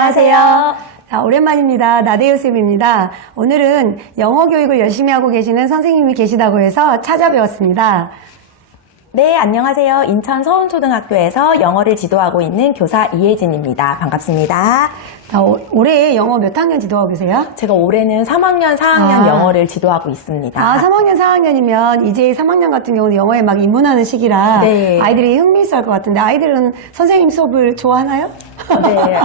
안녕하세요. 자, 오랜만입니다. 나대효쌤입니다. 오늘은 영어 교육을 열심히 하고 계시는 선생님이 계시다고 해서 찾아뵈었습니다. 네, 안녕하세요. 인천 서운초등학교에서 영어를 지도하고 있는 교사 이혜진입니다. 반갑습니다. 자, 올해 영어 몇 학년 지도하고 계세요? 제가 올해는 3학년, 4학년 영어를 지도하고 있습니다. 3학년, 4학년이면 이제 3학년 같은 경우는 영어에 막 입문하는 시기라 네. 아이들이 흥미있어 할 것 같은데 아이들은 선생님 수업을 좋아하나요? 네,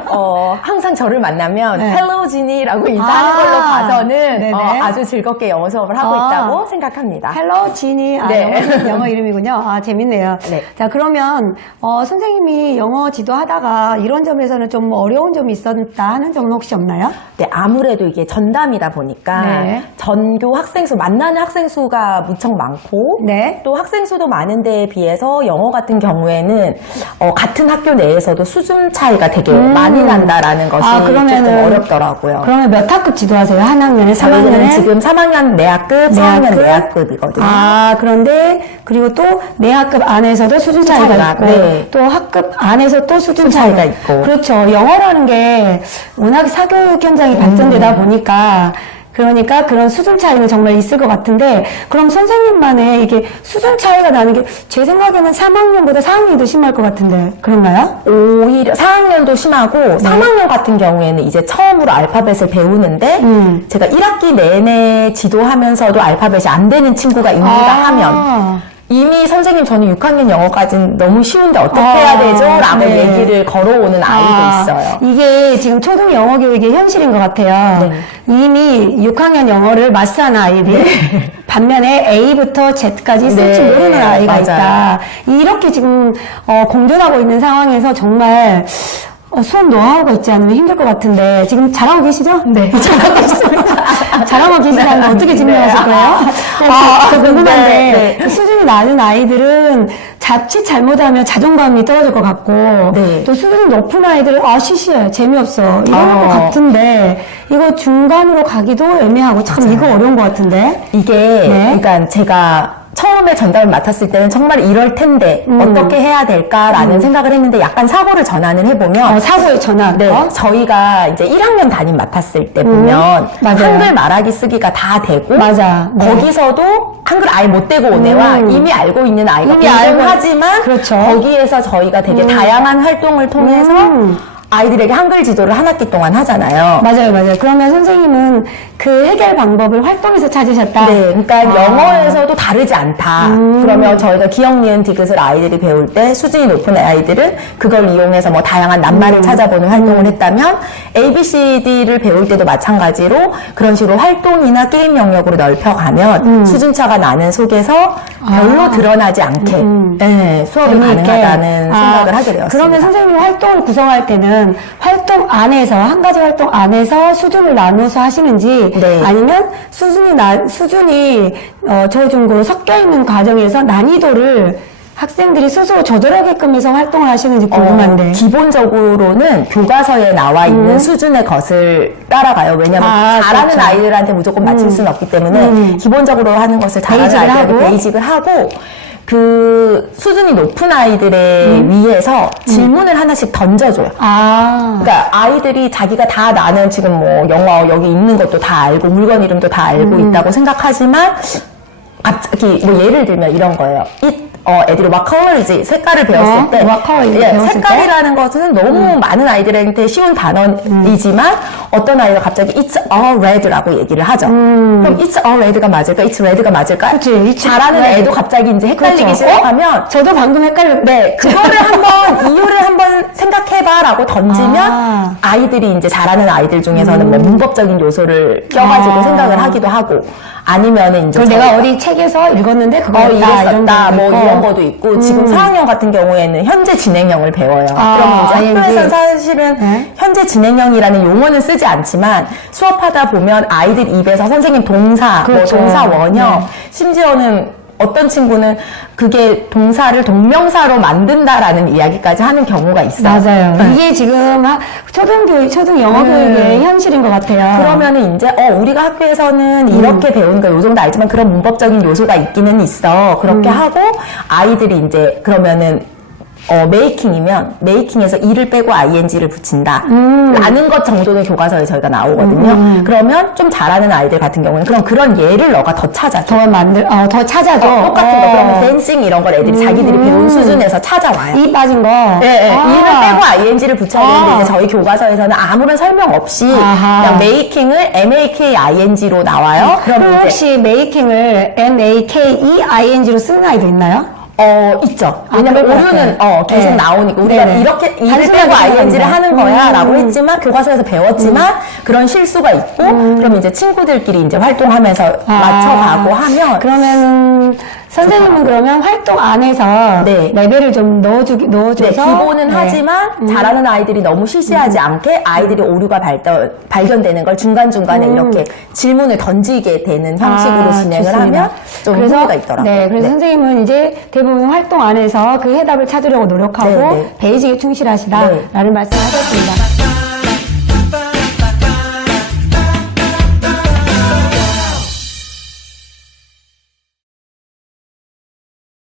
항상 저를 만나면 네. 헬로 지니라고 인사하는 걸로 봐서는 네네. 아주 즐겁게 영어 수업을 하고 있다고 생각합니다. 헬로 지니. 네. 영어 이름이군요. 재밌네요. 네. 자, 그러면 선생님이 영어 지도하다가 이런 점에서는 좀 어려운 점이 있었다 하는 점은 혹시 없나요? 네, 아무래도 이게 전담이다 보니까 네. 전교 학생 수, 만나는 학생 수가 무척 많고 네. 또 학생 수도 많은 데에 비해서 영어 같은 경우에는 같은 학교 내에서도 수준 차이가 되게 많이 난다라는 것이 조금 어렵더라고요. 그러면 몇 학급 지도하세요? 한 학년에? 저희는 3학년에? 지금 3학년 내학급, 4학년 내학급이거든요. 그런데 그리고 또 내학급 안에서도 수준 차이가 있고 네. 또 학급 안에서 또 수준 차이가 있고. 그렇죠. 영어라는 게 워낙 사교육 현장이 발전되다 보니까 그러니까 그런 수준 차이는 정말 있을 것 같은데 그럼 선생님만의 이게 수준 차이가 나는 게 제 생각에는 3학년보다 4학년이 더 심할 것 같은데 그런가요? 오히려 4학년도 심하고 3학년 같은 경우에는 이제 처음으로 알파벳을 배우는데 제가 1학기 내내 지도하면서도 알파벳이 안 되는 친구가 있는가 하면 이미 선생님 저는 6학년 영어까지는 너무 쉬운데 어떻게 해야 되죠? 라고 네. 얘기를 걸어오는 아이도 있어요. 이게 지금 초등 영어 교육의 현실인 것 같아요. 네. 이미 6학년 영어를 마스터하는 아이들 반면에 A부터 Z까지 쓸 줄 모르는 아이가 맞아요. 있다. 이렇게 지금 공존하고 있는 상황에서 정말 수업 노하우가 있지 않으면 힘들 것 같은데 지금 잘하고 계시죠? 네. 잘하고 있습니다. 잘하고 계시다는 어떻게 증명하실 거예요? 궁금한데 네. 수준이 낮은 아이들은 자칫 잘못하면 자존감이 떨어질 것 같고 네. 또 수준이 높은 아이들은 시시해 재미없어 이럴 것 같은데 이거 중간으로 가기도 애매하고 참 이거 어려운 것 같은데 이게 그러니까 제가 처음에 전담을 맡았을 때는 정말 이럴 텐데 어떻게 해야 될까라는 생각을 했는데 약간 사고를 전환을 해보면 사고의 전환 저희가 이제 1학년 담임 맡았을 때 보면 한글 말하기 쓰기가 다 되고 거기서도 한글 아예 못 되고 온 애와 이미 알고 있는 아이가 공존하지만 거기에서 저희가 되게 다양한 활동을 통해서 아이들에게 한글 지도를 한 학기 동안 하잖아요. 맞아요. 그러면 선생님은 그 해결 방법을 활동에서 찾으셨다? 네, 그러니까 영어에서도 다르지 않다. 그러면 저희가 기억, 니은, 디귿을 아이들이 배울 때 수준이 높은 아이들은 그걸 이용해서 뭐 다양한 낱말을 찾아보는 활동을 했다면 ABCD를 배울 때도 마찬가지로 그런 식으로 활동이나 게임 영역으로 넓혀가면 수준차가 나는 속에서 별로 드러나지 않게 수업이 가능하다는 생각을 하게 되었습니다. 그러면 선생님이 활동을 구성할 때는 활동 안에서 한 가지 활동 안에서 수준을 나눠서 하시는지 아니면 수준이 저중고로 섞여 있는 과정에서 난이도를 학생들이 스스로 조절하게끔 해서 활동을 하시는지 궁금한데 기본적으로는 교과서에 나와 있는 수준의 것을 따라가요. 왜냐하면 잘하는 아이들한테 무조건 맞출 수는 없기 때문에 기본적으로 하는 것을 잘하는 아이들한테 베이직을 하고 그 수준이 높은 아이들에 위해서 질문을 하나씩 던져줘요. 그러니까 아이들이 자기가 다 나는 지금 뭐 영어 여기 있는 것도 다 알고 물건 이름도 다 알고 있다고 생각하지만 갑자기 뭐 예를 들면 이런 거예요. 애들이 what color지 색깔을 배웠을 때 색깔이라는 것은 너무 많은 아이들한테 쉬운 단어이지만 어떤 아이가 갑자기 it's all red라고 얘기를 하죠. 그럼 it's all red가 맞을까? it's red가 맞을까? 잘하는 애도 갑자기 이제 헷갈리기 시작하면 저도 방금 헷갈렸는데 그거를 이유를 한번 생각해봐라고 던지면 아이들이 이제 잘하는 아이들 중에서는 뭐 문법적인 요소를 껴가지고 생각을 하기도 하고 아니면은 이제 내가 어디 책에서 읽었는데 그거 이랬었다 뭐 이런 것도 있고 지금 4학년 같은 경우에는 현재 진행형을 배워요. 그러면 이제 학교에서는 사실은 현재 진행형이라는 용어는 쓰지 않지만 수업하다 보면 아이들 입에서 선생님 동사, 뭐 동사 원형 심지어는 어떤 친구는 그게 동사를 동명사로 만든다라는 이야기까지 하는 경우가 있어요. 맞아요. 이게 지금 초등 영어 교육의 현실인 것 같아요. 그러면은 이제 우리가 학교에서는 이렇게 배우는 거 요 정도 알지만 그런 문법적인 요소가 있기는 있어. 그렇게 하고 아이들이 이제 그러면은 메이킹이면 메이킹에서 이를 빼고 ing를 붙인다 라는 것 정도의 교과서에 저희가 나오거든요. 그러면 좀 잘하는 아이들 같은 경우는 그럼 그런 예를 너가 더 찾아줘. 더 찾아줘. 똑같은 거. 그러면 댄싱 이런 걸 애들이 자기들이 배운 수준에서 찾아와요. 이 빠진 거. 네, 이를 빼고 ing를 붙여야 되는데 이제 저희 교과서에서는 아무런 설명 없이 그냥 메이킹을 making로 나와요. 그럼 혹시 메이킹을 making로 쓰는 아이도 있나요? 있죠. 왜냐면 그럴 것 오류는 같아요. 계속 네. 나오니까 우리가 네네. 이렇게 이를 단순하게 빼고 ing를 생각합니다. 하는 거야 라고 했지만 교과서에서 배웠지만 그런 실수가 있고 그럼 이제 친구들끼리 이제 활동하면서 맞춰가고 하면 그러면 선생님은 그러면 활동 안에서 네. 레벨을 좀 넣어줘서 네, 기본은 네. 하지만 잘하는 아이들이 너무 실시하지 않게 아이들이 오류가 발견되는 걸 중간중간에 이렇게 질문을 던지게 되는 형식으로 진행을 좋습니다. 하면 좀 흥미가 있더라고요. 네, 그래서 선생님은 이제 대부분 활동 안에서 그 해답을 찾으려고 노력하고 네, 네. 베이직에 충실하시다라는 네. 말씀을 하셨습니다.